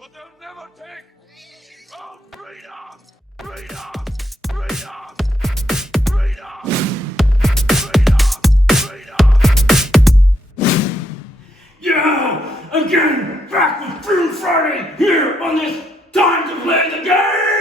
but they'll never take our freedom! Freedom! Freedom! Freedom! Freedom! Freedom! Yeah! Again, back with Blue Friday here on this Time to Play the Game!